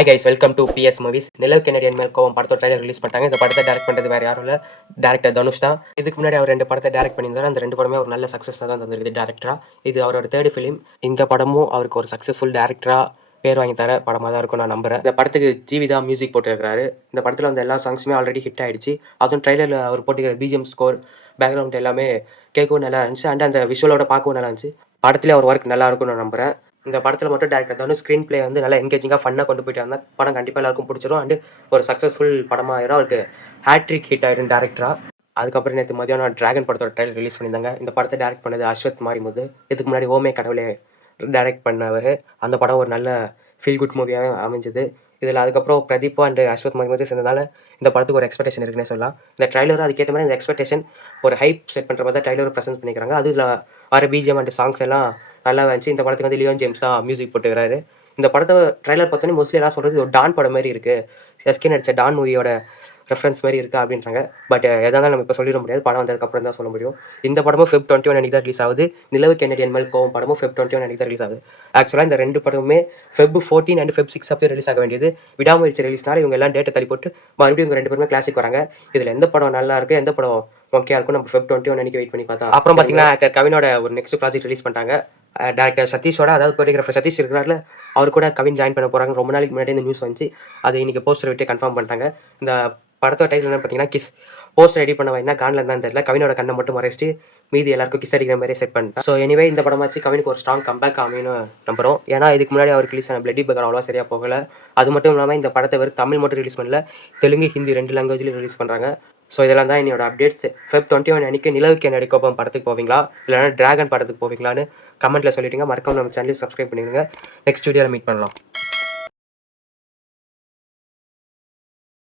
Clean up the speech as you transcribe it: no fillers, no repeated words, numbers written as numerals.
Hi guys, welcome to BS movies. நிலவு கெனடியன் மேல் கோவம் படத்தோட ட்ரைலர் ரிலீஸ் பண்ணிட்டாங்க. இந்த படத்தை டேரக்ட் பண்ணுறது வேறு யாரும் இல்லை, டேரக்டர் தனுஷ் தான். இதுக்கு முன்னாடி அவர் 2 படத்தை டேரக்ட் பண்ணியிருந்தாரு. அந்த 2 படமே ஒரு நல்ல சக்ஸஸ் தான் தந்திருக்குது டேரக்டராக. இது அவரோட 3rd ஃபிலிம். இந்த படமும் அவருக்கு ஒரு சக்ஸஸ்ஃபுல் டேரக்டராக பேர் வாங்கி தர படமாக தான் இருக்கும் நான் நம்புறேன். இந்த படத்துக்கு ஜீவிதா மியூசிக் போட்டுருக்காரு. இந்த படத்தில் வந்து எல்லா சாங்ஸுமே ஆல்ரெடி ஹிட் ஆயிடுச்சு. அதுவும் ட்ரைலரில் அவர் போட்டுக்கிற பிஜிஎம் ஸ்கோர், பேக்ரவுண்ட் எல்லாமே கேட்கவும் நல்லா இருந்துச்சு. அண்ட் அந்த விஷுவலோட பார்க்கவும் நல்லா இருந்துச்சு. படத்துலேயே அவர் ஒர்க் நல்லா இருக்கும்னு நான் நம்புறேன். இந்த படத்தில் மட்டும் டேரக்டர் வந்து ஸ்க்ரீன் பிளே வந்து நல்லா என்கேஜிங்காக ஃபன்னாக கொண்டு போயிட்டு வந்தால் படம் கண்டிப்பாக எல்லாருக்கும் பிடிச்சிரும். அண்டு ஒரு சக்ஸஸ்ஃபுல் படமாக ஆயிரும். அவருக்கு ஹேட்ரிக் ஹிட் ஆயிடும் டேரக்டராக. அதுக்கப்புறம் நேற்று மதியானம் டிராகன் படத்தோட ட்ரைலர் ரிலீஸ் பண்ணியிருந்தாங்க. இந்த படத்தை டேரக்ட் பண்ணது அஸ்வத் மாரிமுத்து. இதுக்கு முன்னாடி ஓமே கடவுளே டேரக்ட் பண்ணவர். அந்த படம் ஒரு நல்ல ஃபீல் குட் மூவியாக அமைஞ்சது. இதில் அதுக்கப்புறம் பிரதீப் அண்ட் அஸ்வத் மாரிமுத்து சேர்ந்ததால இந்த படத்துக்கு ஒரு எக்ஸ்பெக்டேஷன் இருக்குன்னே சொல்லலாம். இந்த ட்ரைலரும் அதுக்கேற்ற மாதிரி இந்த எக்ஸ்பெக்டேஷன் ஒரு ஹைப் செட் பண்ணுற மாதிரி தான் ட்ரைலரும் ப்ரெசென்ட் பண்ணிக்கிறாங்க. அது இதில் வர பிஜிஎம் அண்ட் சாங்ஸ் எல்லாம் நல்லா இருந்துச்சு. இந்த படத்துக்கு வந்து லியோன் ஜேம்ஸ் தான் மியூசிக் போட்டுக்கிறாரு. இந்த படத்தை ட்ரைலர் பார்த்தோன்னே மோஸ்ட்லி எல்லாம் சொல்கிறது ஒரு டான் படம் மாதிரி இருக்குது, எஸ்கே நடிச்ச டான் மூவியோட ரெஃபரன்ஸ் மாதிரி இருக்கா அப்படின்றாங்க. பட் எதாவது நம்ம இப்போ சொல்லிட முடியாது, படம் வந்ததுக்கப்புறம் தான் சொல்ல முடியும். இந்த படமும் Feb 21 அன்றைக்கி தான் ரிலீஸ் ஆகுது. நிலவு கெனடியன் மேல் கோவம் படமும் Feb 21 அன்றைக்கி தான் ரிலீஸ் ஆகுது. ஆக்சுவலாக இந்த 2 படமுமே Feb 14 அண்ட் Feb 6 அப்போ ரிலீஸ் ஆக வேண்டியது. விடாமுயற்சி ரிலீஸ்னால இவங்க எல்லாம் டேட்டை தள்ளி போட்டு மறுபடியும் இவங்க 2 பேருமே கிளாசிக் வராங்க. இதில் எந்த படம் நல்லா இருக்குது, எந்த படம் ஓகேயா இருக்கும் நம்ம Feb 21 அன்றைக்கி வெயிட் பண்ணி பார்த்தா. அப்புறம் பார்த்தீங்கன்னா ஆக்டர் கவினோட ஒரு நெக்ஸ்ட் ப்ராஜெக்ட் ரிலீஸ் பண்ணிட்டாங்க. டேரக்டர் சதீஷோட, அதாவது கோரியோகிராஃபர் சதீஷ் இருக்கிறாருல, அவர் கூட கவின் ஜாயின் பண்ண போகிறாங்க. ரொம்ப நாளைக்கு முன்னாடி இந்த நியூஸ் வந்துச்சு. அது இன்றைக்கி போஸ்டர் விட்டு கன்ஃபார்ம் பண்ணிட்டாங்க. இந்த படத்தோட டைட்டில் என்ன பார்த்தீங்கன்னா கிஸ். போஸ்டர் ரெடி பண்ண என்ன கான்ல தான் தெரியல, கவினோட கண்ணை மட்டும் மறைச்சிட்டு மீதி எல்லாருக்கும் கிஸ் அடிக்கிற மாதிரி செட் பண்ணிட்டேன். ஸோ எனிவே இந்த படமாச்சு கவினுக்கு ஒரு ஸ்ட்ராங் கம்பேக் அமைன்னு நம்புறோம். ஏன்னா இதுக்கு முன்னாடி அவருக்கு ரிலீஸ் ஆன பிளட்டி பகர் அவ்வளோ சரியாக போகல. அது மட்டும் இல்லாமல் இந்த படத்தை வெறும் தமிழ் மட்டும் ரிலீஸ் பண்ணல, தெலுங்கு ஹிந்தி 2 லாங்குவேஜ்லையும் ரிலீஸ் பண்ணுறாங்க. ஸோ இதெல்லாம் தான் என்னோட அப்டேட்ஸ். Feb 21 அன்றைக்கி நிலவுக்கு கென்னடி கோவம் படத்துக்கு போவீங்களா, இல்லைனா டிராகன் படத்துக்கு போவீங்களான்னு கமெண்ட்டில் சொல்லிவிடுங்க. மறக்காம நம்ம சேனலுக்கு சப்ஸ்கிரைப் பண்ணிடுங்க. நெக்ஸ்ட் வீடியோவில் மீட் பண்ணலாம்.